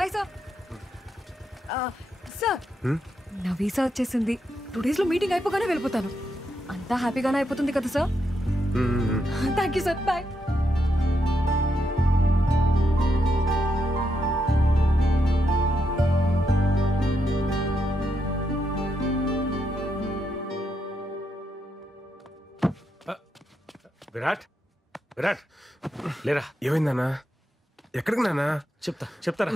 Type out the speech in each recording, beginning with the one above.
Bye sir. Sir నా visa వచ్చేసింది. 2 days లో మీటింగ్ అయిపోగానే వెళ్ళిపోతాను. అంతా హ్యాపీగానే అయిపోతుంది కదా sir? Thank you sir. Bye. Virat Virat లేరా. ఏమైందన్నా? ఎక్కడికి నాన్నా? చెప్తారా.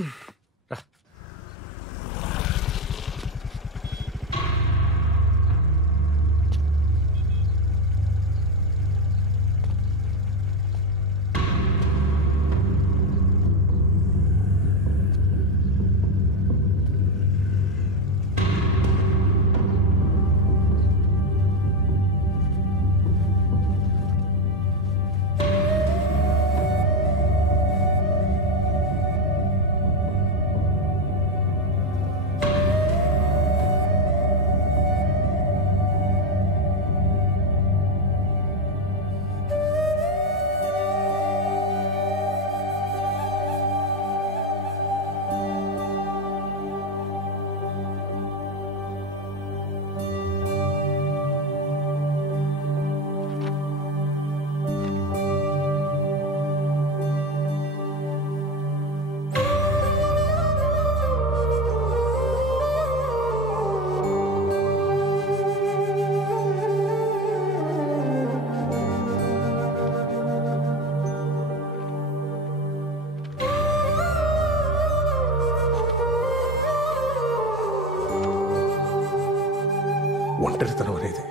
ఒంటరితనం అనేది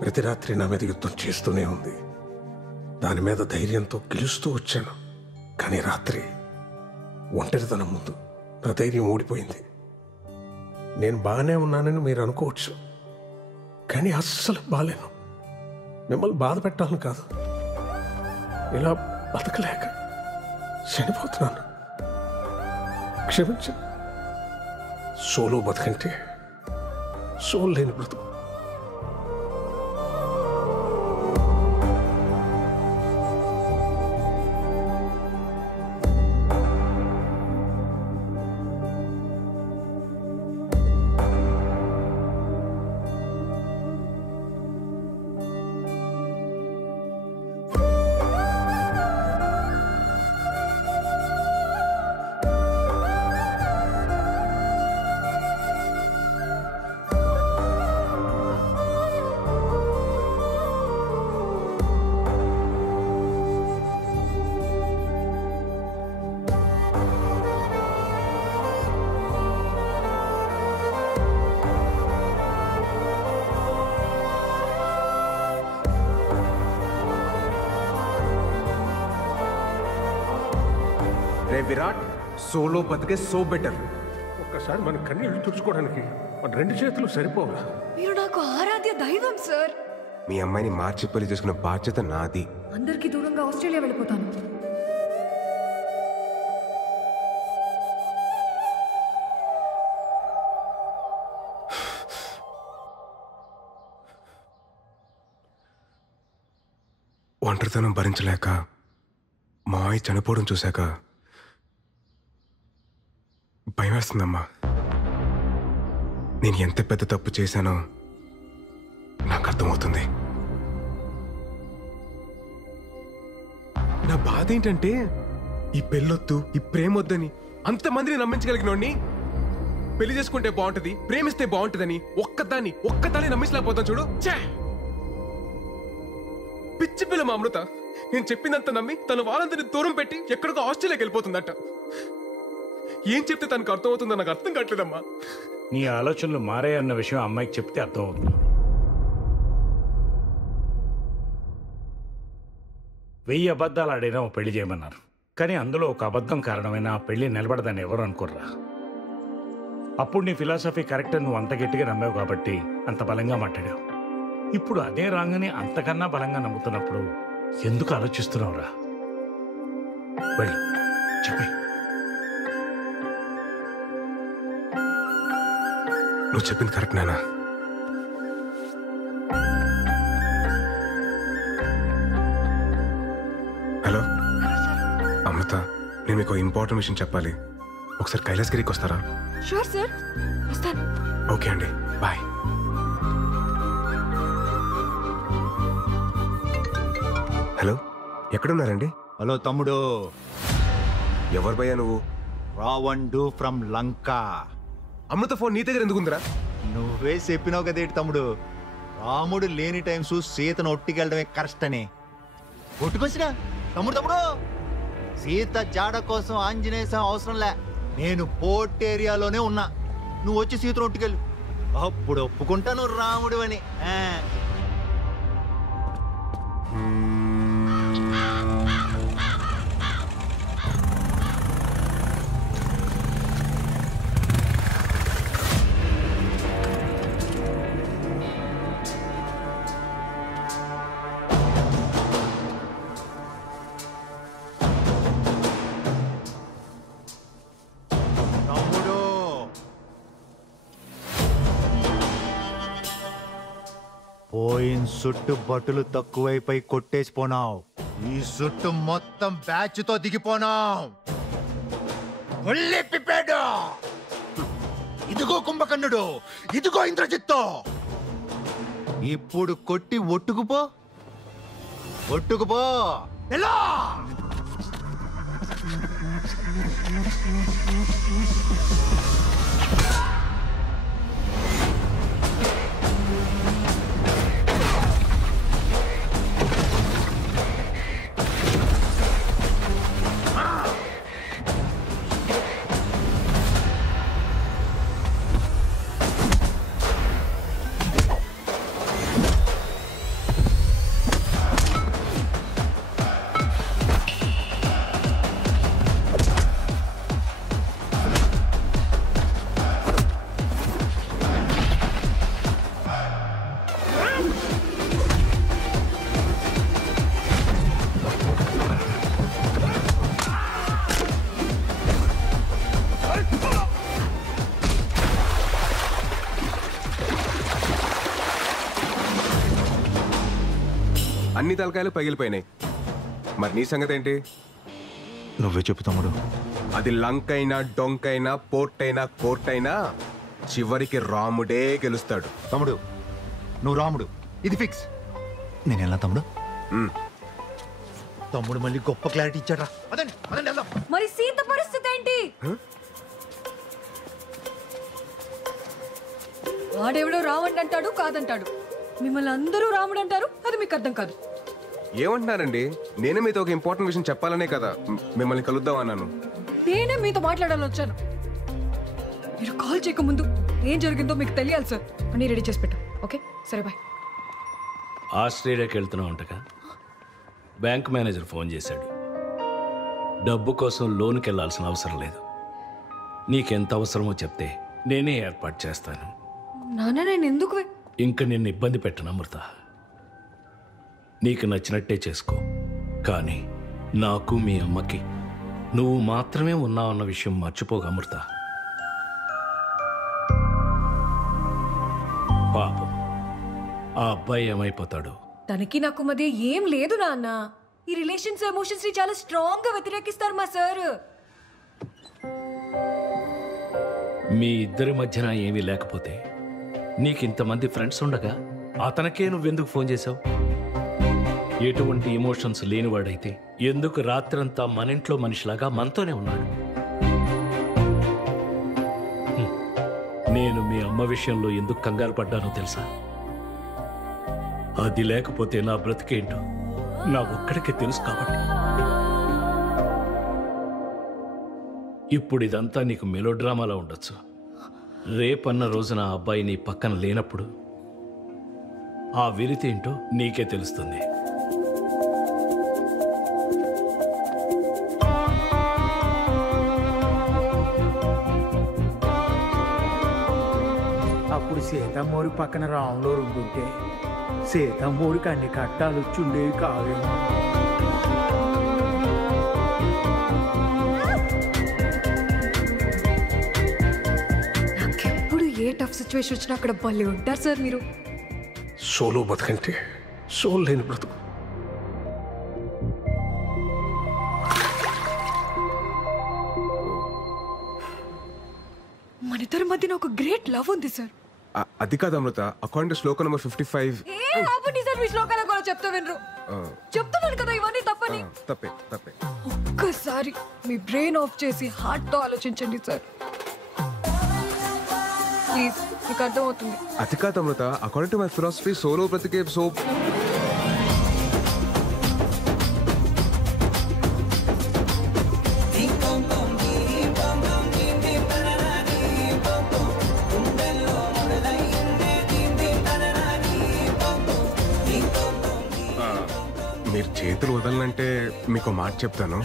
ప్రతి రాత్రి నా మీద యుద్ధం చేస్తూనే ఉంది. దాని మీద ధైర్యంతో గెలుస్తూ వచ్చాను. కానీ రాత్రి ఒంటరితనం ముందు నా ధైర్యం ఓడిపోయింది. నేను బాగానే ఉన్నానని మీరు అనుకోవచ్చు, కానీ అస్సలు బాలేను. మిమ్మల్ని బాధ పెట్టాలని కాదు, ఇలా బతకలేక చనిపోతున్నాను. క్షమించండి. సోలో బతకంటే సోల్ లేని బ్రతుకు. విరాట్, సోలో బతికే సో బెటర్. ఒక్కసారి మన కన్నీళ్లు తుడుచుకోవడానికి మన 2 చేతులు సరిపోవా? మీరు నాకు ఆరాధ్య దైవం సార్. మీ అమ్మాయిని మార్చి పెళ్లి చేసుకున్న బాధ్యత నాది. అందరికీ దూరంగా ఆస్ట్రేలియా వెళ్ళిపోతాను. ఒంటరితనం భరించలేక మా అమ్మాయి చనిపోవడం చూశాక భయం వేస్తుందమ్మా. నేను ఎంత పెద్ద తప్పు చేశానో నాకు అర్థమవుతుంది. నా బాధ ఏంటంటే ఈ పెళ్ళొద్దు, ఈ ప్రేమొద్దని అంతమందిని నమ్మించగలిగినోడిని పెళ్లి చేసుకుంటే బాగుంటది, ప్రేమిస్తే బాగుంటదని ఒక్కదాన్ని నమ్మించలేకపోతాను చూడు. పిచ్చి పిల్ల మా అమృత నేను చెప్పిందంత నమ్మి తన వాళ్ళందరినీ దూరం పెట్టి ఎక్కడికో ఆస్ట్రేలియాకి వెళ్ళిపోతుందట. ఏం చెప్తే తనకు అర్థమవుతుందో నాకు అర్థం కావట్లేదమ్మా. నీ ఆలోచనలు మారాయన్న విషయం అమ్మాయికి చెప్తే అర్థమవుతుంది. 1000 అబద్ధాలు ఆడైనా ఓ పెళ్లి చేయమన్నారు, కానీ అందులో ఒక అబద్ధం కారణమైన ఆ పెళ్లి నిలబడదని ఎవరు అనుకోర్రా. అప్పుడు నీ ఫిలాసఫీ కరెక్ట్ అని నువ్వు అంత గట్టిగా నమ్మావు కాబట్టి అంత బలంగా మాట్లాడావు. ఇప్పుడు అదే రాంగని అంతకన్నా బలంగా నమ్ముతున్నప్పుడు ఎందుకు ఆలోచిస్తున్నావురా? వెళ్ళు, చెప్పే. నువ్వు చెప్పింది కరెక్ట్ నానా. హలో అమృత, నేను మీకు ఇంపార్టెంట్ విషయం చెప్పాలి. ఒకసారి కైలాసగిరికి వస్తారా? షూర్ సార్, వస్తాను. ఓకే అండి, బాయ్. హలో, ఎక్కడున్నారండి? హలో తమ్ముడు, ఎవరు భయ్యా నువ్వు? రావండు ఫ్రమ్ లంక. అమృత ఫోన్ నీ దగ్గర ఎందుకుందిరా? నువ్వే చెప్పినావు కదేటి తమ్ముడు, రాముడు లేని టైమ్స్ సీతను ఒట్టుకెళ్ళడమే కరెక్ట్ అని. ఒట్టుకొచ్చినా తమ్ముడు, తమ్ముడు సీత జాడ కోసం ఆంజనేయ స్వామి అవసరంలే, నేను పోర్ట్ ఏరియాలోనే ఉన్నా, నువ్వు వచ్చి సీతను ఒట్టుకెళ్ళు, అప్పుడు ఒప్పుకుంటాను రాముడు అని. పోయిన సుట్టు బట్టలు తక్కువైపోయి కొట్టేసిపోనావు, ఈ సుట్టు మొత్తం బ్యాచ్ తో దిగిపోనావు. ఇదిగో కుంభకర్ణుడు, ఇదిగో ఇంద్రజిత్తు, ఇప్పుడు కొట్టి ఒట్టుకుపో, ఒట్టుకుపో ఎలా. అన్ని తలకాయలు పగిలిపోయినాయి. మరి నీ సంగతి ఏంటి? నువ్వే చెప్పు తమ్ముడు. అది లంకైనా, డొంకైనా, పోర్ట్ అయినా, కోర్ట్ అయినా చివరికి రాముడే గెలుస్తాడు. తమ్ముడు నువ్వు రాముడు, ఇది ఫిక్స్. నేను ఎలా తమ్ముడు? తమ్ముడు మళ్ళీ గొప్ప క్లారిటీ ఇచ్చాడా. అదండి అదండి వెళ్దాం. మరి సీత పరిస్థితి ఏంటి? వాడెవడో రావణ్ అంటాడు, కాదంటాడు. మిమ్మల్ని అందరూ రాముడు అంటారు, అది మీకు అర్థం కాదు. ఏమంటున్నారండి? నేనే మీతో ఒక ఇంపార్టెంట్ విషయం చెప్పాలనే కదా మిమ్మల్ని కలుద్దాం అన్నాను. నేనే మీతో మాట్లాడాలని వచ్చాను. మీరు కాల్ చేయకముందు ఏం జరిగిందో మీకు తెలియాలి సార్. అన్నీ రెడీ చేసి పెట్టు. ఓకే సరే బాయ్. ఆస్ట్రేలియాకి వెళ్తున్నావు అంటగా? బ్యాంక్ మేనేజర్ ఫోన్ చేశాడు. డబ్బు కోసం లోన్కి వెళ్ళాల్సిన అవసరం లేదు. నీకెంత అవసరమో చెప్తే నేనే ఏర్పాటు చేస్తాను. నాన్న నేను ఎందుకు ఇంక నిన్ను ఇబ్బంది పెట్టను అమృత. నీకు నచ్చినట్టే చేసుకో, కానీ నాకు మీ అమ్మకి నువ్వు మాత్రమే ఉన్నావన్న విషయం మర్చిపోక అమృత. పాపం ఆ అబ్బాయి ఏమైపోతాడు? తనకి నాకు మధ్య ఏం లేదు నాన్న. ఈ రిలేషన్స్ ఎమోషన్స్ ని చాలా స్ట్రాంగ్ గా వ్యతిరేకిస్తారు మా సార్. మీ ఇద్దరి మధ్యన ఏమీ లేకపోతే నీకింతమంది ఫ్రెండ్స్ ఉండగా అతనికే నువ్వెందుకు ఫోన్ చేశావు? ఎటువంటి ఎమోషన్స్ లేనివాడైతే ఎందుకు రాత్రంతా మన ఇంట్లో మనిషిలాగా మనతోనే ఉన్నాడు? నేను మీ అమ్మ విషయంలో ఎందుకు కంగారు పడ్డానో తెలుసా? అది లేకపోతే నా బ్రతికేంటో నా ఒక్కడికే తెలుసు కాబట్టి. ఇప్పుడు ఇదంతా నీకు మెలోడ్రామాలా ఉండొచ్చు. రేపన్న రోజున ఆ అబ్బాయి నీ పక్కన లేనప్పుడు ఆ వెలితి ఏంటో నీకే తెలుస్తుంది. అప్పుడు సీతమ్మోరి పక్కన రాములో ఉంటుంటే సీతమ్మోరికి అన్ని కట్టాలు వచ్చుండేవి కావేమో. నాకెప్పుడు ఏ టఫ్ సిచ్యువేషన్ వచ్చినా అక్కడ భలే ఉంటారు సార్ మీరు. సోలో బతుకంటే సోల్ లేని బ్రతుకు. ఇద్దరి మధ్యన ఒక గ్రేట్ లవ్ ఉంది సార్. అది కాదు Amrita, according to Shloka number 55. ఏ ఆపండి సార్, మీ శ్లోకాల కూడా చెప్తా వినరు. చెప్తున్నాను కదా ఇవన్నీ తప్పని. తప్పే. ఒక్కసారి మీ బ్రెయిన్ ఆఫ్ చేసి హార్ట్ తో ఆలోచించండి సార్ ప్లీజ్, మీకు అర్థమవుతుంది. అది కాదు Amrita, according to my philosophy solo బ్రతికే సో. మీరు చేతులు వదలనంటే మీకు మాట చెప్తాను.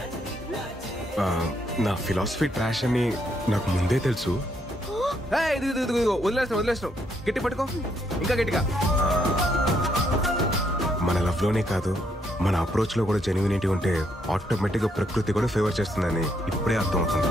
నా ఫిలాసఫీ ట్రాష్ అని నాకు ముందే తెలుసు. వదిలేస్తాం గట్టి పట్టుకో, ఇంకా గట్టిగా. మన లవ్లోనే కాదు, మన అప్రోచ్లో కూడా జెన్యూనిటీ ఉంటే ఆటోమేటిక్గా ప్రకృతి కూడా ఫేవర్ చేస్తుందని ఇప్పుడే అర్థమవుతుంది.